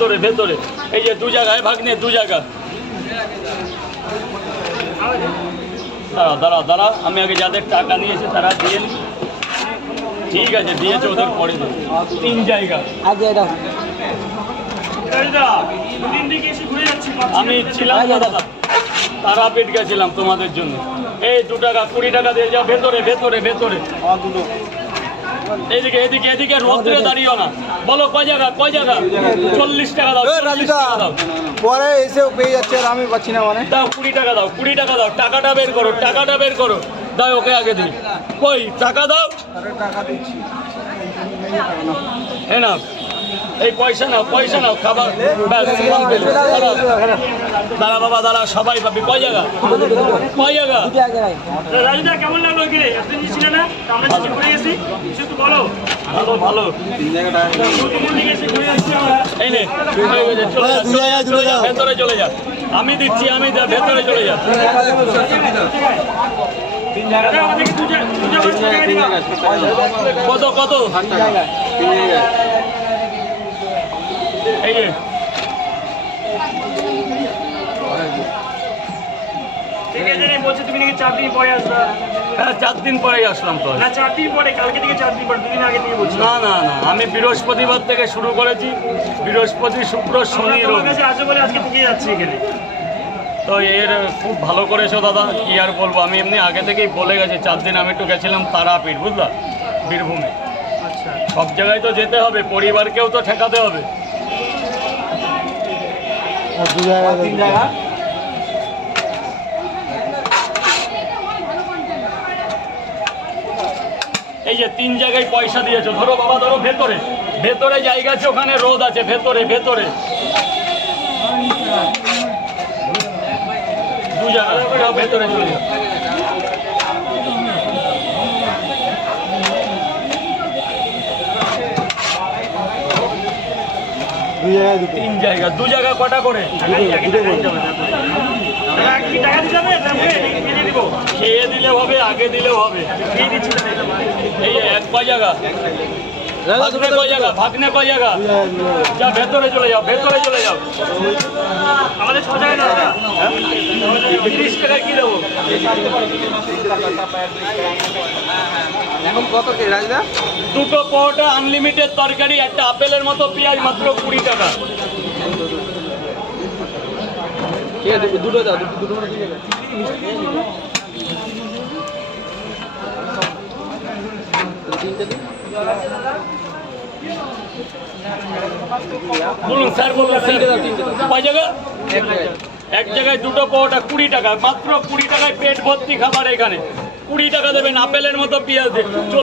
ভেতরে ভেতরে এই যে দু জায়গায় ভাগ্নে দু জায়গা। দাঁড়া দাঁড়া আমি আগে যাদের টাকা নিয়েছে তারা দিয়ে নি। ঠিক আছে দিয়েছে ওদের পরে তিন জায়গা। আমি ছিলাম তারাপীঠ গেছিলাম তোমাদের জন্য। এই 2 টাকা 20 টাকা দিয়ে যাও ভেতরে ভেতরে ভেতরে। এদিকে এদিকে এদিকে রোদ্রে দাঁড়িও না। বলো কয় জায়গা 40 টাকা দাও। 40 টাকা দাও পরে এসেও পেয়ে যাচ্ছে আর আমি পাচ্ছি না মানে। দাও 20 টাকা দাও 20 টাকা দাও। টাকাটা বের করো টাকাটা বের করো। দাও ওকে আগে দিই। কই টাকা দাও। টাকা দিচ্ছি হ্যাঁ না এই পয়সা নাও খাবার ব্যাস। দাঁড়া বাবা দাঁড়া সবাই পাবি। কয় জায়গা রাজুদা কেমন লাগলো ওইখানে? এতদিন ছিল না আমরা কিছু ঘুরে গেছি কিছু বলো। ভালো ভালো এই নে ভেতরে চলে যা। আমি দিচ্ছি আমি ভেতরে চলে যা। কত কত এই যে ঠিক আছে রে বলছে তুমি নাকি 4 দিন পরে আসবা। হ্যাঁ 4 দিন পরেই আসলাম তো। না 4 দিন পরে কালকে থেকে 4 দিন পরে 2 দিন আগে থেকে বলছি। না না না আমি বৃহস্পতিবার থেকে শুরু করেছি। বৃহস্পতি শুক্র শনি তোমার রবি। কাছে আসবে বলে আজকে থেকে যাচ্ছি এখানে। তো এর খুব ভালো করেছো দাদা কি আর বলবো। আমি এমনি আগে থেকেই বলে গেছি 4 দিন আমি একটু গেছিলাম তারাপীঠ বুঝলা বীরভূমে। আচ্ছা সব জায়গায় তো যেতে হবে পরিবারকেও তো ঠেকাতে হবে। 2 জায়গা 3 জায়গা এই যে 3 জায়গায় পয়সা দিয়েছো। ধরো বাবা ধরো ভেতরে ভেতরে জায়গা আছে ওখানে রোদ আছে ভেতরে ভেতরে 2 জায়গা ভেতরে চলে যাও। তিন জায়গা 2 জায়গা কটা করে টাকা দিতে হবে দিয়ে দিব। খেয়ে দিলে হবে আগে দিলেও হবে। দিয়ে দিচ্ছি। এই যে 1 জায়গা ভাগ্নে কয় জায়গা যা ভেতরে চলে যাও ভেতরে চলে যাও। আমাদের 6 জায়গায় দাদা 30 টাকা কি দেবো। এখন কত কে রাজদা? 2টো পরোটা আনলিমিটেড তরকারি একটা আপেলের মতো পেঁয়াজ মাত্র 20 টাকা। ঠিক আছে দুটো দাও দুটো বলুন স্যার বলুন কয় জায়গা? 1 জায়গায় 2টো পরোটা 20 টাকা মাত্র 20 টাকায় পেট ভর্তি খাবার। এখানে 20 টাকা দেবেন আপেলের মতো পেঁয়াজ দিয়ে।